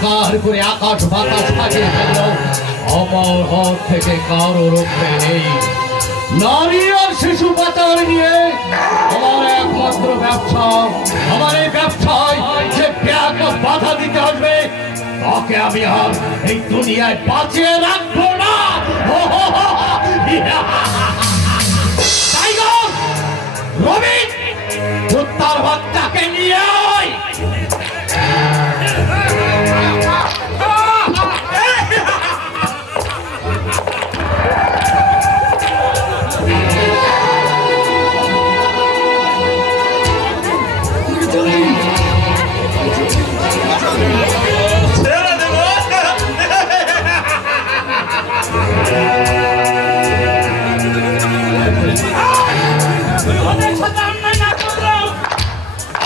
চিৎকার করে আকাশ বাতাস ফাটিয়ে ফেলল, আমার হাত থেকে কারো রক্ষে নেই। নারী আর শিশু পাচার নিয়ে আমার একমাত্র ব্যবসা, আমার এই ব্যবসায় যে ব্যাপক বাধা দিতে আসবে তাকে আমি আর এই দুনিয়ায় বাঁচিয়ে রাখবো না। টাইগার, রবিন, কুত্তার বাচ্চাকে নিয়ে আয়।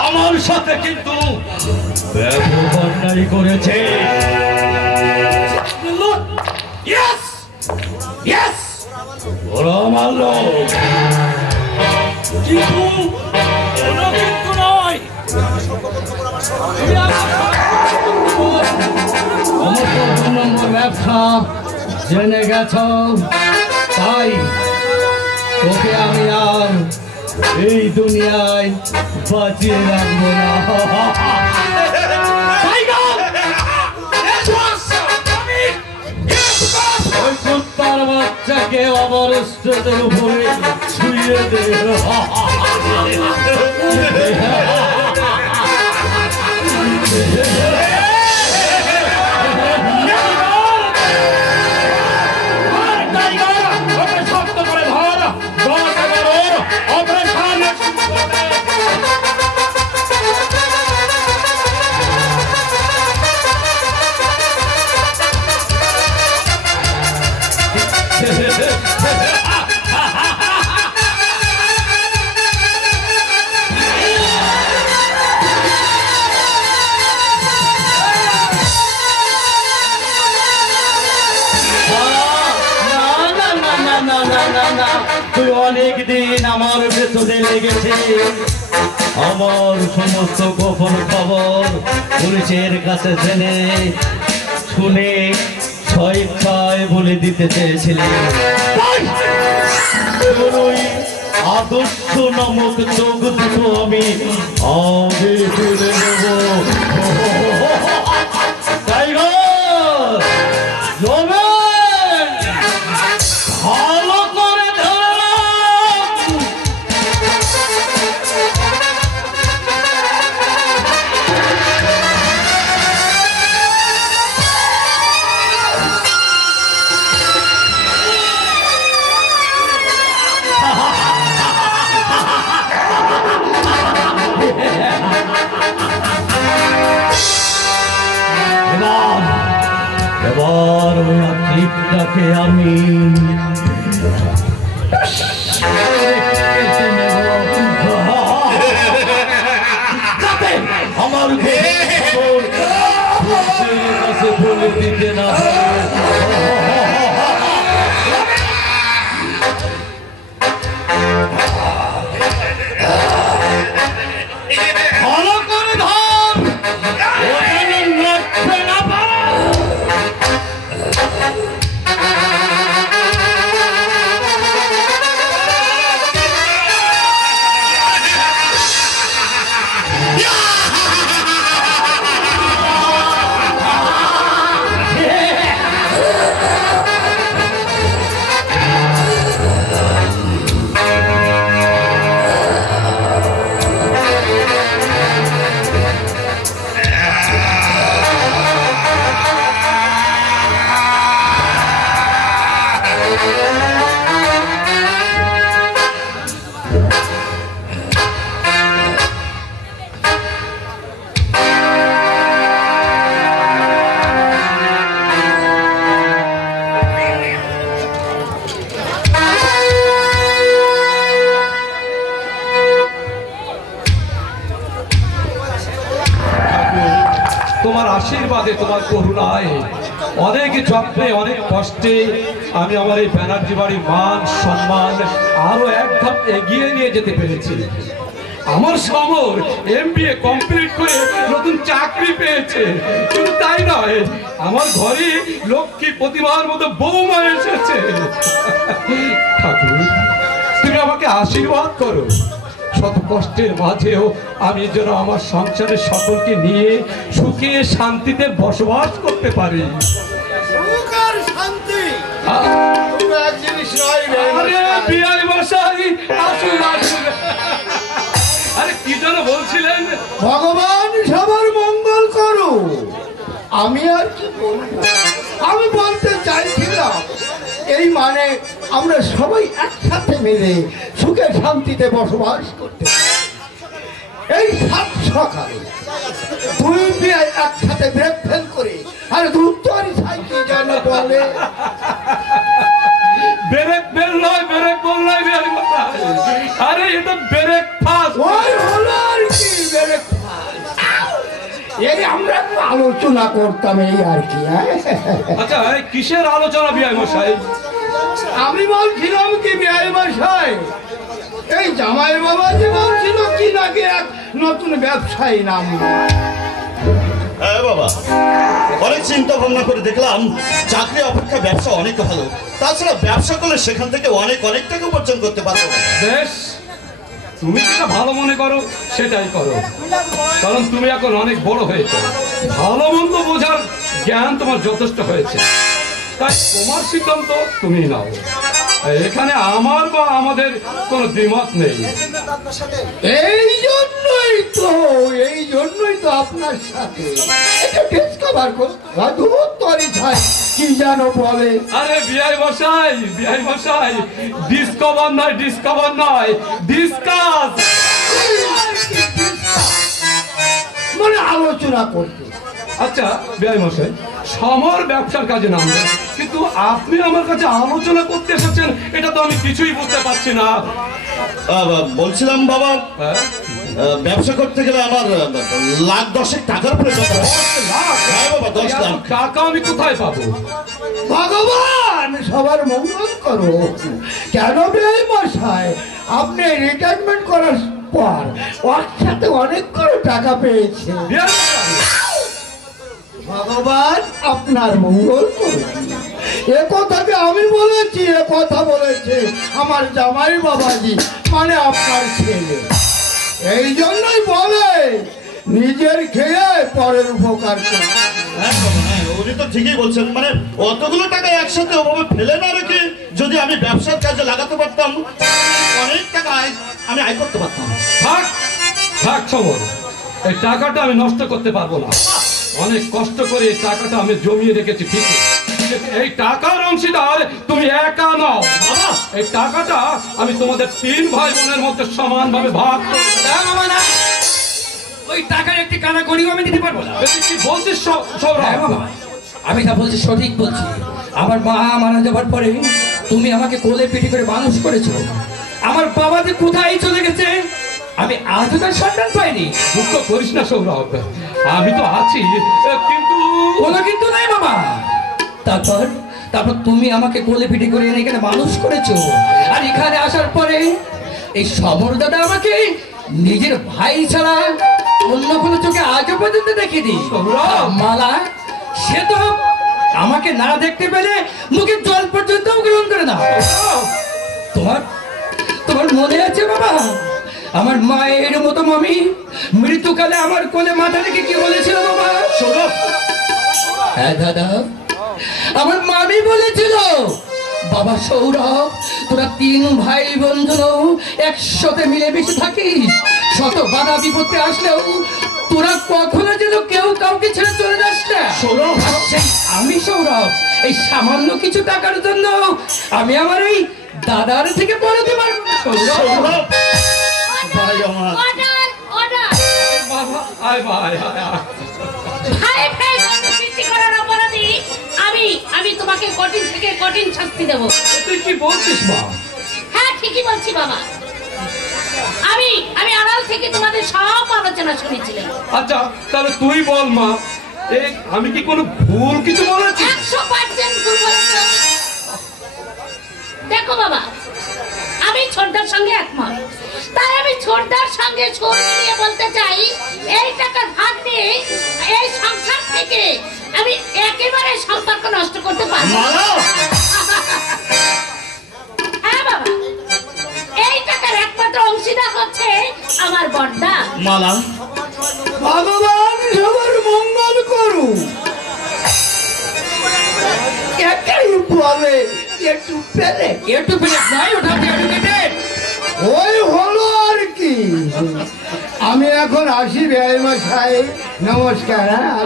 আমার সাথে কিন্তু ব্যবহার করেছে। ওরা আমার লোক, কিন্তু নয়। আমার প্রথম নম্বর ব্যবসা জেনে গেছ, তাই তোকে আমি আর এই দুনিয়ায় বাঁচিয়ে রাখবো না। ওই কুত্তার বাচ্চাকে আবার স্টেজের উপরে ছুঁয়ে দে। তুই অনেকদিন আমার ভেতরে লেগেছে, আমার সমস্ত গোপন খবর পুলিশের কাছে জেনে শুনে স্বেচ্ছায় বলে দিতে চেয়েছিলি। আদর্শ নামক চোখ দুটো আমি আগে তুলে নেব। এবার ওই আত্মিকটাকে আমি আমার কাছে বলে দিতে না তোমার আশীর্বাদে, তোমার করুণায়, অনেক যত্নে, অনেক কষ্টে আমি আমার এই ব্যানার্জি বাড়ির মান সম্মান আরো এক ধাপ এগিয়ে নিয়ে যেতে পেরেছি। আমার সমর MBA কমপ্লিট করে নতুন চাকরি পেয়েছে। শুধু তাই নয়, আমার ঘরে লক্ষ্মী প্রতিমার মতো বৌমা এসেছে। ঠাকুর, তুমি আমাকে আশীর্বাদ করো, শত কষ্টের মাঝেও আমি যেন আমার সংসারের সকলকে নিয়ে সুখে শান্তিতে বসবাস করতে পারি। সুখ আর শান্তি আ- দুটো এক জিনিস নয় রে। আরে বিআই মশাই, আসুন আসুন। আরে কি যেন বলছিলেন? ভগবান সবার মঙ্গল করো। আমি আর কি বলবো, আমি বলতে চাইছিলাম এই মানে আমরা সবাই একসাথে মিলে সুখে শান্তিতে বসবাস করতে পারি। এই সাত সকালে দুই বিয়ে একসাথে ব্রেক ফেল করে আর দুধ সাইকেল যেন বলে ব্রেক বেল নয়, ব্রেক বল নয় বিআই মশাই। আরে এটা ব্রেকফাস্ট। ওই হলো আর কি breakfast। এই আমরা একটু আলোচনা করতাম এই আর কি। হ্যাঁ, আচ্ছা, এই কিসের আলোচনা বিআই মশাই? আমি বলছিলাম কি বিআই মশাই, এই জামাই বাবা যে বলছিল কি নাকি এক নতুন ব্যবসায়ী নাম। হ্যাঁ বাবা, অনেক চিন্তা ভাবনা করে দেখলাম চাকরি অপেক্ষা ব্যবসা অনেক ভালো। তাছাড়া ব্যবসা করলে সেখান থেকে অনেক টাকা উপার্জন করতে পারবো। বেশ, তুমি যেটা ভালো মনে করো সেটাই করো, কারণ তুমি এখন অনেক বড় হয়েছো, ভালো মন্দ বোঝার জ্ঞান তোমার যথেষ্ট হয়েছে। তাই তোমার সিদ্ধান্ত তুমি নাও, এখানে আমার বা আমাদের কোনো দ্বিমত নেই। এই জন্যই তো আপনার সাথে এটা ডিসকাভার করতে চাই কি জানো বলে। আরে বিআই মশাই, ডিসকভার নয়, ডিসকাস। মানে আলোচনা করতে। আচ্ছা বিআই মশাই, সমর ব্যবসার কাজে নামবেন, কিন্তু আপনি আমার কাছে আলোচনা করতে এসেছেন, এটা তো আমি কিছুই বুঝতে পারছি না। বলছিলাম বাবা, হ্যাঁ? ব্যবসা করতে গেলে আমার লাখ 10 টাকার প্রয়োজন হয়। হ্যাঁ বাবা, 10 লাখ টাকা আমি কোথায় পাবো? ভগবান সবার মঙ্গল করো। কেন বিআই মশাই, আপনি রিটায়ারমেন্ট করার পর ওর সাথে অনেকগুলো টাকা পেয়েছে। বিআই মশাই, ভগবান আপনার মঙ্গল করুন। এ কথাকে আমি বলেছি, এ কথা বলেছে আমার জামাই বাবাজি, মানে আপনার ছেলে। এই জন্যই বলে নিজের খেয়ে পরের উপকার করে। হ্যাঁ বাবা, হ্যাঁ, উনি তো ঠিকই বলছেন। মানে অতগুলো টাকা একসাথে ওভাবে ফেলে না রেখে যদি আমি ব্যবসার কাজে লাগাতে পারতাম, অনেক টাকা আমি আয় করতে পারতাম। থাক সমর, এই টাকাটা আমি নষ্ট করতে পারবো না। অনেক কষ্ট করে এই টাকাটা আমি জমিয়ে রেখেছি ঠিকই, কিন্তু এই টাকার অংশীদার তুমি একা নও। বাবা, এই টাকাটা আমি তোমাদের 3 ভাই বোনের মধ্যে সমানভাবে ভাগ করব। ওই টাকার একটি কানা করিও আমি দিতে পারবো না। তুই কি বলছিস সৌরভ? হ্যাঁ বাবা, আমি তা বলছি সঠিক বলছি। আমার মা মারা যাবার পরে তুমি আমাকে কোলে পিঠে করে মানুষ করেছো। আমার বাবা যে কোথায় চলে গেছে আমি আজও তার সন্ধান পাইনি। দুঃখ করিস না সৌরভ, আমি তো আছি, কিন্তু কোনো কিন্তু নাই বাবা। তারপর তুমি আমাকে কোলে পিঠে করে এনে এখানে মানুষ করেছো, আর এখানে আসার পরে এই সমর দাদা আমাকে নিজের ভাই ছাড়া অন্য কোনো চোখে আজও পর্যন্ত দেখিনি। মালা সে তো আমাকে না দেখতে পেলে মুখে জল পর্যন্ত গ্রহণ করে না। তোমার মনে আছে বাবা, আমার মায়ের মতো মামি মৃত্যুকালে আমার কোলে মাথা রেখে কি বলেছিল বাবা? সৌরভ, হ্যাঁ দাদা, আমার মামি বলেছিল, বাবা সৌরভ, তোরা 3 ভাই বন্ধু একসাথে মিলেমিশে থাকিস, শত বাধা বিপত্তি আসলেও তোরা কখনো যেন কেউ কাউকে ছেড়ে চলে যাস না। সৌরভ, আমি সৌরভ এই সামান্য কিছু টাকার জন্য আমি আমার এই দাদার থেকে পড়াতে পারবো না। সৌরভ, ভাই আমার। অর্ডার অর্ডার বাবা, আয় ভাই, ভাই ভাই সৃষ্টি করার অপরাধী আমি তোমাকে কঠিন থেকে কঠিন শাস্তি দেব। তুই কি বলছিস মা? হ্যাঁ ঠিকই বলছি বাবা, আমি আড়াল থেকে তোমাদের সব আলোচনা শুনেছিলাম। আচ্ছা তাহলে তুই বল মা, আমি কি কোনো ভুল কিছু বলেছি? 100% ভুল বলেছো। দেখো বাবা, আমি ছোটদা তোমার সঙ্গে একমত। তাই আমি ছোটদার সঙ্গে সুর মিলিয়ে বলতে চাই, এই টাকার ভাগ নিয়ে এই সংসার থেকে আমি একেবারে সম্পর্ক নষ্ট করতে পারবো না। মালা হ্যাঁ বাবা, এই টাকার একমাত্র অংশীদার হচ্ছে আমার বড়দা। মালা ভগবান সবার মঙ্গল করুক। এটাই বলে একটু পেলে একটু প্লেট নয়, ওটা ডেডিকেটেড। ওই হলো আর কি। আমি এখন আসি মশাই, নমস্কার। হ্যাঁ,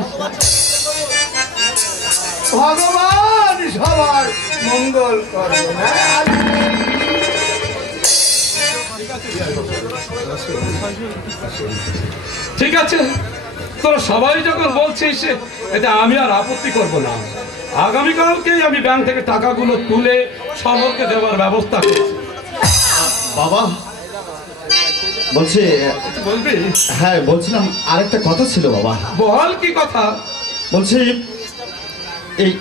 ভগবান সবার মঙ্গল করুন। হ্যাঁ, ঠিক আছে, তোরা সবাই যখন বলছিস এতে আমি আর আপত্তি করব না। আগামীকালকেই আমি ব্যাংক থেকে টাকাগুলো তুলে সমরকে দেওয়ার ব্যবস্থা করছি। বাবা বলছি, বলবি? হ্যাঁ বলছিলাম আরেকটা কথা ছিল বাবা। বল কি কথা? বলছি এই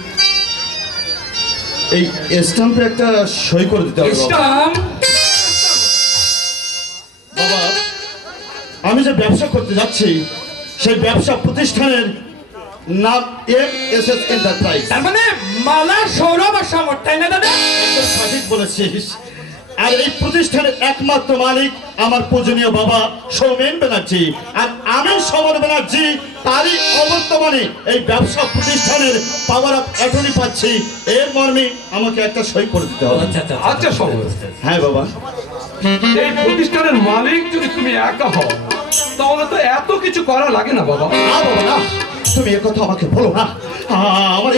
এই স্ট্যাম্পে একটা সই করে দিতে হবে বাবা। স্টাম্প? বাবা আমি যে ব্যবসা করতে যাচ্ছি সেই ব্যবসা প্রতিষ্ঠানের নাম এমএসএস এন্টারপ্রাইজ। তার মানে মালা সৌরভ আর সমর, তাই না দাদা? একদম সঠিক বলেছিস। আর এই প্রতিষ্ঠানের একমাত্র মালিক আমার পূজনীয় বাবা সৌমেন ব্যানার্জি, আর আমি সমর ব্যানার্জি তারই অবর্তমানে এই ব্যবসা প্রতিষ্ঠানের পাওয়ার অফ অ্যাটর্নি পাচ্ছি। এর মর্মে আমাকে একটা সই করে দিতে হবে। আচ্ছা সমর, হ্যাঁ বাবা। এই প্রতিষ্ঠানের মালিক যদি তুমি একা হও তাহলে তো এত কিছু করা লাগে না বাবা। না বাবা না, তুমি এ কথা আমাকে বলো না। আমার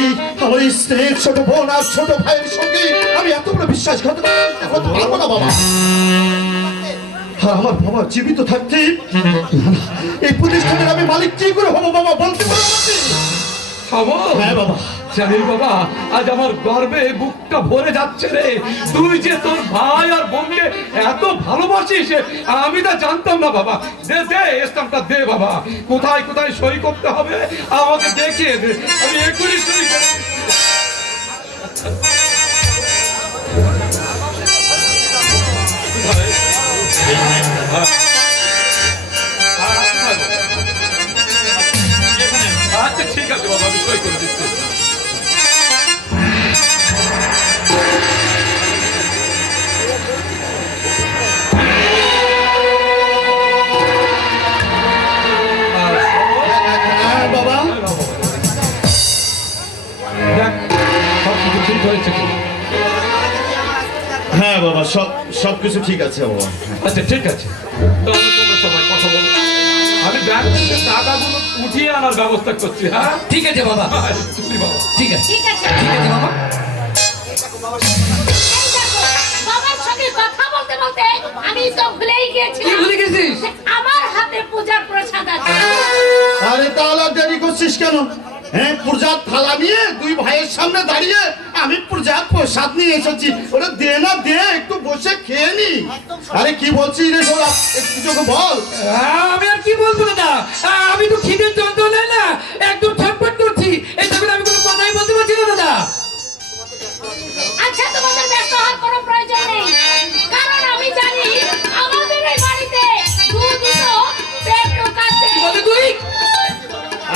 এই স্ত্রীর ছোট বোন আর ছোট ভাইয়ের সঙ্গে আমি এত বড় বিশ্বাসঘাতকতা করতে পারবো না বাবা। আমার বাবা জীবিত থাকতে এই প্রতিষ্ঠানের আমি মালিক কি করে হবো বাবা, বলতে পারো আমাকে? সমর, হ্যাঁ বাবা। জানিস বাবা, আজ আমার গর্বে বুকটা ভরে যাচ্ছে রে। তুই যে তোর ভাই আর বোনকে এত ভালোবাসিস আমি তা জানতাম না বাবা। দে দে স্ট্যাম্পটা দে বাবা, কোথায় কোথায় সই করতে হবে আমাকে দেখিয়ে দে, আমি এক্ষুনি সই করে আচ্ছা ঠিক আছে বাবা, আমি সই করে দিচ্ছি। হ্যাঁ বাবা। দেখ সব কিছু ঠিক হয়েছে কি? হ্যাঁ বাবা, সবকিছু ঠিক আছে বাবা। আচ্ছা ঠিক আছে, তাহলে তোমরা সবাই কথা বলো। আমি ব্যাংক থেকে টাকাগুলো উঠিয়ে আনার ব্যবস্থা করছি। হ্যাঁ ঠিক আছে বাবা, চলি বাবা। ঠিক আছে, ঠিক আছে, ঠিক আছে বাবা। বাবার সঙ্গে কথা বলতে বলতে আমি তো ভুলেই গেছি। কি ভুলে গেছিস? আমার হাতে পূজার প্রসাদ আছে। আরে তাহলে আর দেরি করছিস কেন? হ্যাঁ, পূজার থালা নিয়ে দুই ভাইয়ের সামনে দাঁড়িয়ে আমি পূজার প্রসাদ নিয়ে এসেছি, ওটা দে না দে, একটু বসে খেয়ে নি। আরে কি বলছিস রে সোনা, একটু তোকে বল। আমি আর কি বলবো দাদা, আমি তো খিদের যন্ত্রণায় না একদম ছটফট করছি। এই তখন আমি কোনো কথাই বলতে পারছি না দাদা। আচ্ছা তোমাদের ব্যস্ত হওয়ার কোনো প্রয়োজন নেই, কারণ আমি জানি আমাদের এই বাড়িতে দুদিন পেট ঢোকাচ্ছে। বলে তুই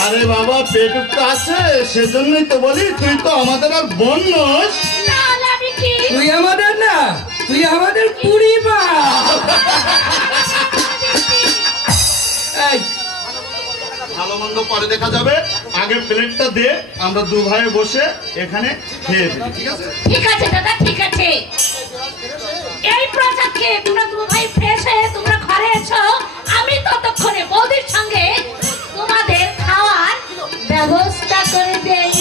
আরে বাবা, পেটুক তো আছে, সেজন্যই তো বলি তুই তো আমাদের আর বোন নস। তাহলে আমি কি? তুই আমাদের না, তুই আমাদের পুরিমা। এই ভালো মন্দ পরে দেখা যাবে, আগে প্লেটটা দে, আমরা দু ভাই বসে এখানে খেয়ে দিই, ঠিক আছে? ঠিক আছে দাদা, ঠিক আছে। এই প্রসাদ খেয়ে তোমরা দু ভাই ফ্রেশ হয়ে তোমরা ঘরে এসো, আমি ততক্ষণে বৌদির সঙ্গে তোমাদের খাওয়ার ব্যবস্থা করে দেই।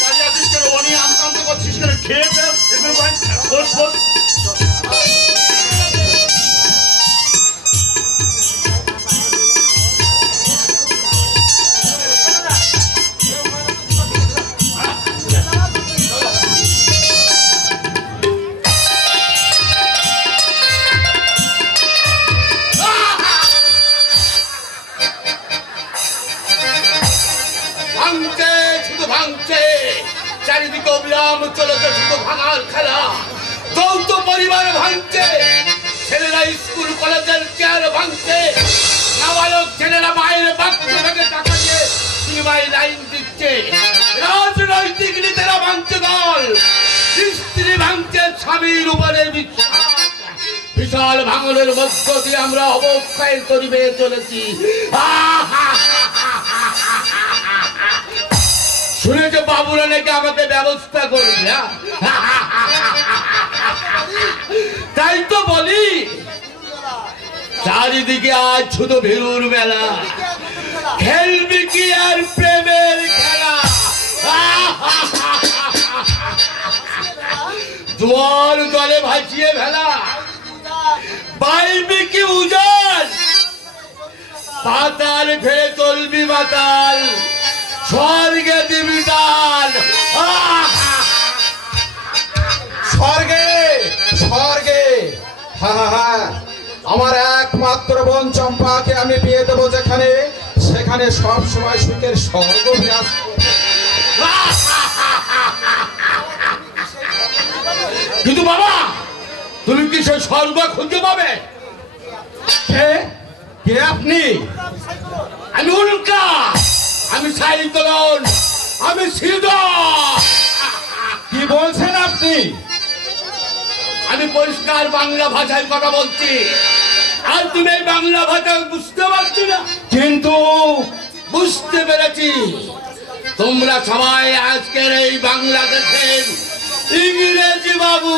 দাঁড়িয়ে আছিস কেন? ও নিয়ে আমতা আমতা করছিস কেন? খেয়ে দে, এবার ভাই, বস বস। ভাঙছে, শুধু ভাঙছে, চারিদিকে তো অবিরাম চলেছে শুধু ভাঙার খেলা। যৌথ পরিবার ভাঙছে, ছেলেরা স্কুল কলেজের চেয়ার ভাঙছে, নাবালক ছেলেরা মায়ের বাক্স থেকে টাকা দিয়ে সিনেমায় লাইন দিচ্ছে, রাজনৈতিক নেতারা ভাঙছে দল, স্ত্রী ভাঙছে স্বামীর উপরে বিশ্বাস। বিশাল ভাঙনের মধ্য দিয়ে আমরা অবক্ষয়ের তরিবে চলেছি। শুনেছে বাবুরা নাকি আমাকে ব্যবস্থা করবে, তাই তো বলি চারিদিকে আজ শুধু ভিড়ুর মেলা, খেলবি কি আর প্রেমের খেলা। জোয়ার জলে ভাসিয়ে ফেলা, পাইবি কি উজান, পাতাল ফেলে চলবি মাতাল, স্বর্গে দিবি তাল। স্বর্গে স্বর্গে, হ্যাঁ হ্যাঁ, আমার একমাত্র বোন চম্পাকে আমি বিয়ে দেবো যেখানে, সেখানে সব সময় সুখের স্বর্গ বিরাজ করবে। কিন্তু বাবা, তুমি কি সে স্বর্গ খুঁজে পাবে? কে আপনি? আমি উল্কা, আমি সাইক্লোন, আমি সিদ্ধ। কি বলছেন আপনি? আমি পরিষ্কার বাংলা ভাষায় কথা বলছি, আর তুমি এই বাংলা ভাষা বুঝতে পারছি না। কিন্তু বুঝতে পেরেছি, তোমরা সবাই আজকের এই বাংলাদেশের ইংরেজি বাবু,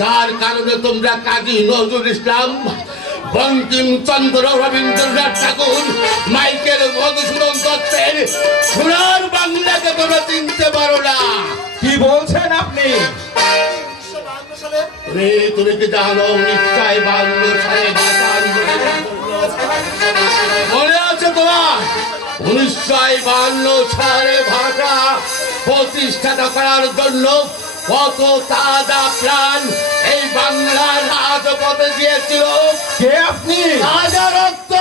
যার কারণে তোমরা কাজী নজরুল ইসলাম, বঙ্কিমচন্দ্র, রবীন্দ্রনাথ ঠাকুর, মাইকেল মধুসূদন দত্তের সোনার বাংলাকে তোমরা চিনতে পারো না। কি বলছেন আপনি? তুমি কি জানো 1952 সালে ভাষা আন্দোলন মনে আছে তোমার? 1952 সালে ভাষা প্রতিষ্ঠা করার জন্য কত তাজা প্রাণ এই বাংলার রাজপথে দিয়েছিল। কে আপনি? তাজা রক্ত।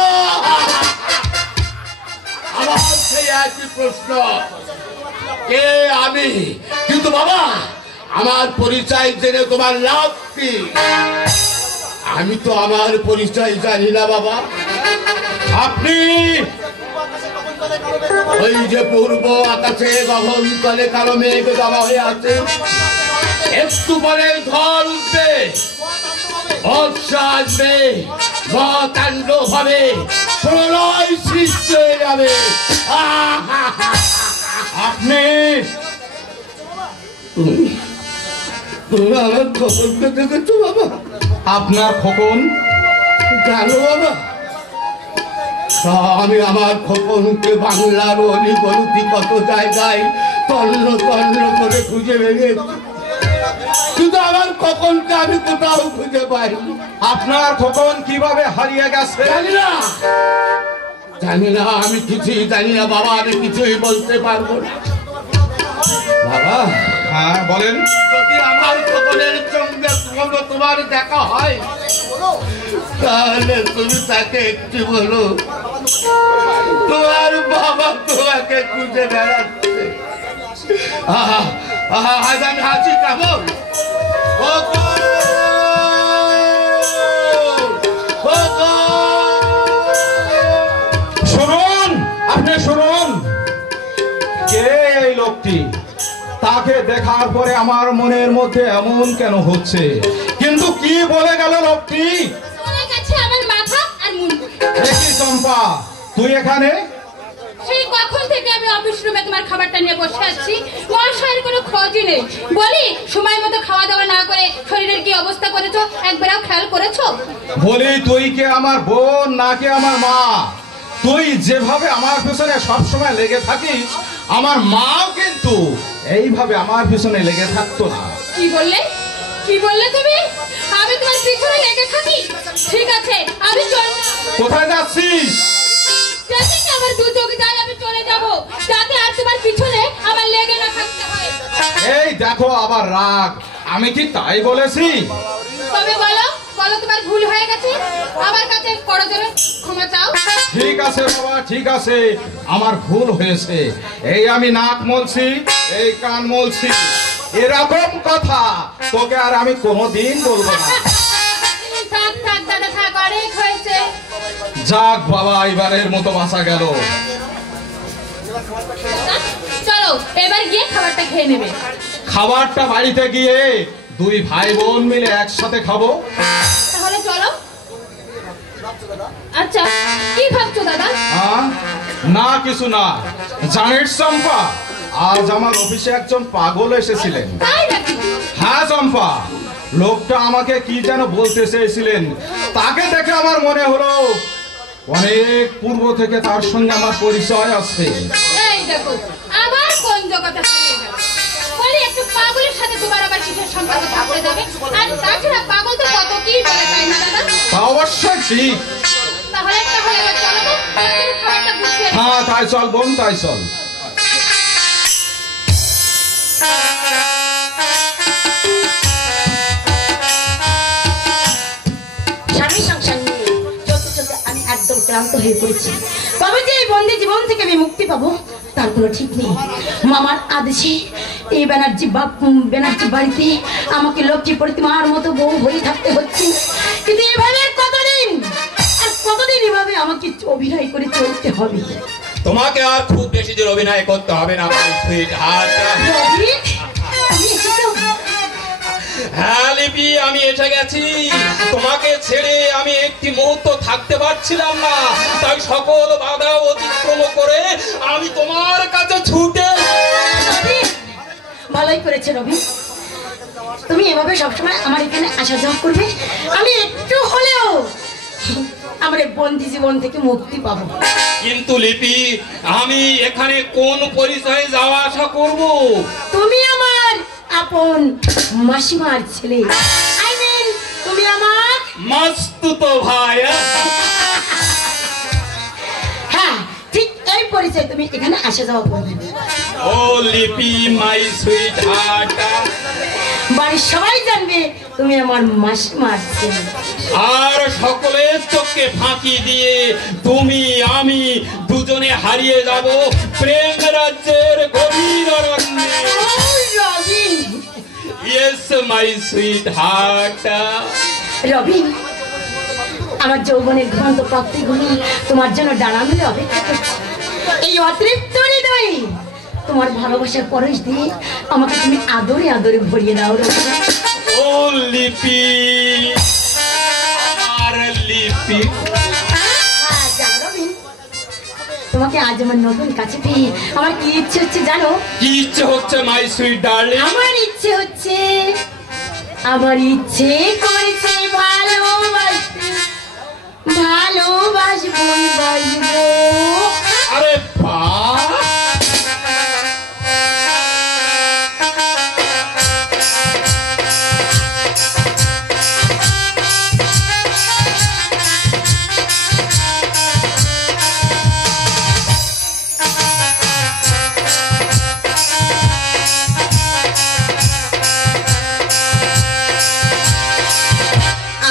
আমার সেই একই প্রশ্ন, কে আমি? কিন্তু বাবা, আমার পরিচয় জেনে তোমার লাভ কি? আমি তো আমার পরিচয় জানি না বাবা। আপনি ওই যে পূর্ব আকাশে গগন তলে কালো মেঘ জমা হয়ে আছে, একটু পরে ঝড় উঠবে, বর্ষা আসবে, মহাতাণ্ডব হবে, প্রলয় সৃষ্টি হয়ে যাবে। আপনি তুমি আমার খবরকে দেখেছো বাবা? আপনার খোকন? জানো বাবা, আমি আমার খোকনকে বাংলার অলি গলতি কত জায়গায় তন্ন তন্ন করে খুঁজে বেরিয়েছি, কিন্তু আমার খোকনকে আমি কোথাও খুঁজে পাইনি। আপনার খোকন কিভাবে হারিয়ে গেছে? জানি না, জানি না, আমি কিছুই জানি না বাবা, আমি কিছুই বলতে পারবো না বাবা। হ্যাঁ বলেন। যদি আমার খোকনের সঙ্গে কোনো তোমার দেখা হয়, তাহলে তুমি তাকে একটু বলো তোমার বাবা তোমাকে খুঁজে বেড়াচ্ছে। আজ আমি হাসি কেমন? শুনুন, আপনি শুনুন, কে এই লোকটি? তাকে দেখার পরে আমার মনের মধ্যে এমন কেন হচ্ছে? কিন্তু কি বলে গেল লোকটি? চলে গেছে আমার মাথা আর মুন্ডু। দেখি চম্পা, তুই এখানে? সেই কখন থেকে আমি অফিস রুমে তোমার খাবারটা নিয়ে বসে আছি, মহাশয়ের কোনো খোঁজই নেই। বলি, সময় মতো খাওয়া দাওয়া না করে শরীরের কি অবস্থা করেছো একবারও খেয়াল করেছো? বলি, তুই কে আমার বোন নাকি আমার মা? তুই যেভাবে আমার পিছনে সবসময় লেগে থাকিস, আমার মাও কিন্তু এইভাবে আমার পিছনে লেগে থাকতো না। কি বললে? কি বললে তুমি? আমি তোমার পিছনে লেগে থাকি? ঠিক আছে, আমি চললাম। কোথায় যাচ্ছিস? যেদিকে আমার দু চোখ যায় আমি চলে যাব, যাতে আর তোমার পিছনে আমার লেগে না থাকতে হয়। এই দেখো আবার রাগ, আমি কি তাই বলেছি? তবে বলো, বলো তোমার ভুল হয়ে গেছে, আমার কাছে করজোরে ক্ষমা চাও। ঠিক আছে বাবা, ঠিক আছে, আমার ভুল হয়েছে। এই আমি নাক মলছি, এই কান মলছি, এরকম কথা তোকে আর আমি কোনোদিন বলবো না। থাক থাক দাদা থাক, অনেক হয়েছে। যাক বাবা, এবারের মতো বাঁচা গেল। চলো এবার গিয়ে খাবারটা খেয়ে নেবে। খাবারটা বাড়িতে গিয়ে দুই ভাই বোন মিলে একসাথে খাবো। তাহলে চলো। আচ্ছা কি ভাবছো দাদা? না কিছু না। জানিস চম্পা, আজ আমার অফিসে একজন পাগল এসেছিলেন। তাই নাকি? হ্যাঁ চম্পা, লোকটা আমাকে কি যেন বলতে চেয়েছিলেন। তাকে দেখে আমার মনে হলো অনেক পূর্ব থেকে তার সঙ্গে আমার পরিচয় আছে। এই দেখো আবার কোন জগতে হারিয়ে গেল। বলি একটু পাগলের সাথে তোমার আবার কিসের সম্পর্ক থাকতে যাবে? আর তাছাড়া পাগল তো কত কি বলে, তাই না দাদা? তা অবশ্যই ঠিক। তাহলে এবার চলো তো, খাবারটা গুছিয়ে হ্যাঁ তাই চল বোন, তাই চল। স্বামী সংসার নিয়ে চলতে চলতে আমি একদম ক্লান্ত হয়ে পড়েছি। কবে যে এই বন্দি জীবন থেকে আমি মুক্তি পাবো তার কোনো ঠিক নেই। মামার আদেশে এই ব্যানার্জি বাড়িতে আমাকে লক্ষ্মী প্রতিমার মতো বউ হয়ে থাকতে হচ্ছে। কিন্তু এভাবে কতদিন এভাবে আমাকে অভিনয় করে চলতে হবে? তোমাকে আর খুব বেশি দিন অভিনয় করতে হবে না my sweetheart। রবি, তুমি এসেছো? হ্যাঁ লিপি, আমি এসে গেছি। তোমাকে ছেড়ে আমি একটি মুহূর্ত থাকতে পারছিলাম না, তাই সকল বাধা অতিক্রম করে আমি তোমার কাছে ছুটে। রবি, ভালোই করেছে রবি, তুমি এভাবে সবসময় আমার এখানে আসা যাওয়া করবে। আমি একটু হলেও আমার এই বন্দি জীবন থেকে মুক্তি পাবো। কিন্তু লিপি, আমি এখানে কোন পরিচয়ে যাওয়া আসা করব? তুমি আমার আপন মাসিমার ছেলে, আই মিন তুমি আমার মাস্তুতো ভাই। হ্যাঁ ঠিক এই পরিচয় তুমি এখানে আসা যাওয়া করবে। ও লিপি মাই সুইটহার্ট, বাড়ির সবাই জানবে তুমি আমার মাসিমার ছেলে। আর সকলের চোখকে ফাঁকি দিয়ে তুমি আমি দুজনে হারিয়ে যাব প্রেম রাজ্যের গভীর অরণ্যে। রবি, ইয়েস মাই সুইটহার্ট। রবি, আমার যৌবনের ঘুমন্ত প্রাপ্তি গুলি তোমার জন্য ডানা মেলে অপেক্ষা করছে। এই অতৃপ্ত হৃদয়ে তোমার ভালোবাসার পরশ দিয়ে আমাকে তুমি আদরে আদরে ভরিয়ে দাও রবি। ও লিপি, আর লিপি। হ্যাঁ, জানো রবি, তোমাকে আজ আমার নতুন কাছে পেয়ে আমার কি ইচ্ছে হচ্ছে জানো? কি ইচ্ছে হচ্ছে মাই সুইট ডার্লিং? আমার ইচ্ছে করেছে ভালোবাসবো। আরে বাহ,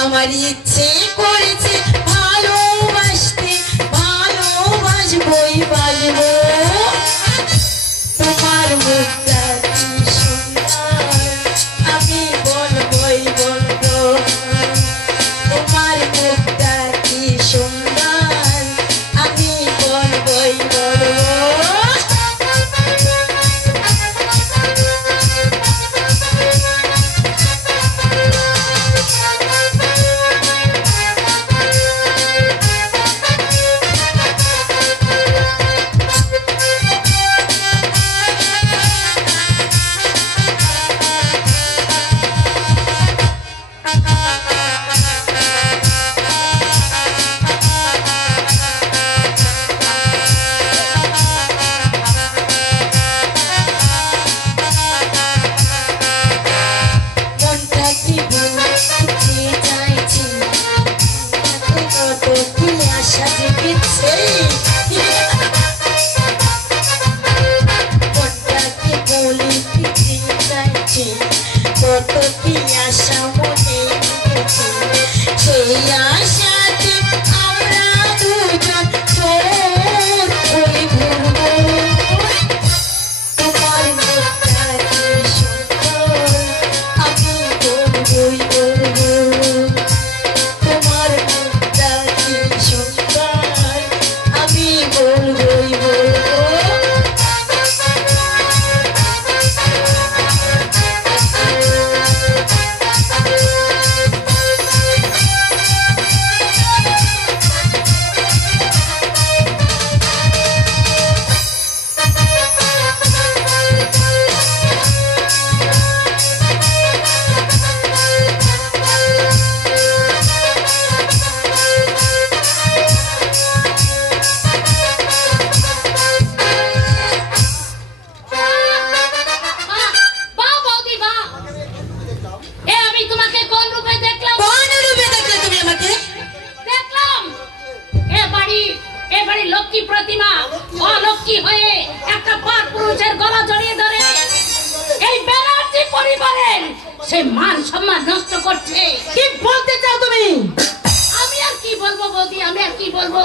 আমার ইচ্ছে করেছে ভালোবাসবই বাসবো। তোমার মুখটা কি সুন্দর আমি বলবই বলবো। তোমার মুখটা কি সুন্দর আমি বলবই বলবো। সেই মান সম্মান নষ্ট করছে। কি বলতে চাও তুমি? আমি আর কি বলবো বৌদি, আমি আর কি বলবো?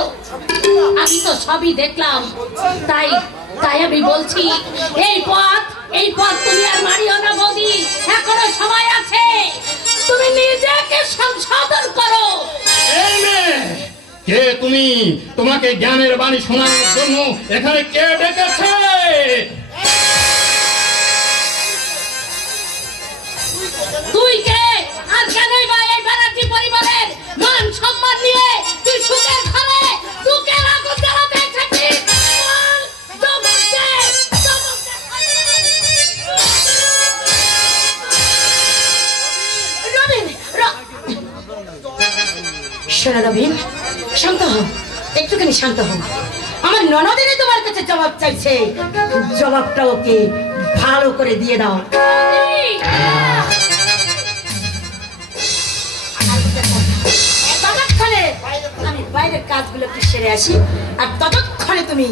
আমি তো সবই দেখলাম, তাই তাই আমি বলছি এই পথ তুমি আর মারিও না বৌদি, এখনো সময় আছে। তুমি নিজেকে সংশোধন করো। এই মেয়ে, কে তুমি? তোমাকে জ্ঞানের বাণী শোনানোর জন্য এখানে কে ডেকেছে? তুই কে? আর কেনই বা এই ব্যানার্জি পরিবারের মান সম্মান নিয়ে তুই সুখের ঘরে দুঃখের আগুন জ্বালাতে এসেছিস? বল, জবাব দে, জবাব দে। রবিন, শোনো রবিন, শান্ত হও, একটুখানি শান্ত হও। আমার ননদিনী তোমার কাছে জবাব চাইছে, জবাবটা ওকে ভালো করে দিয়ে দাও। ততক্ষণে আমি বাইরের কাজগুলো একটু সেরে আসি, আর ততক্ষণে তুমি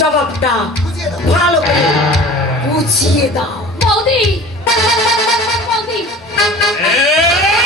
জবাবটা ভালো করে বুঝিয়ে দাও। বৌদি, বৌদি, এই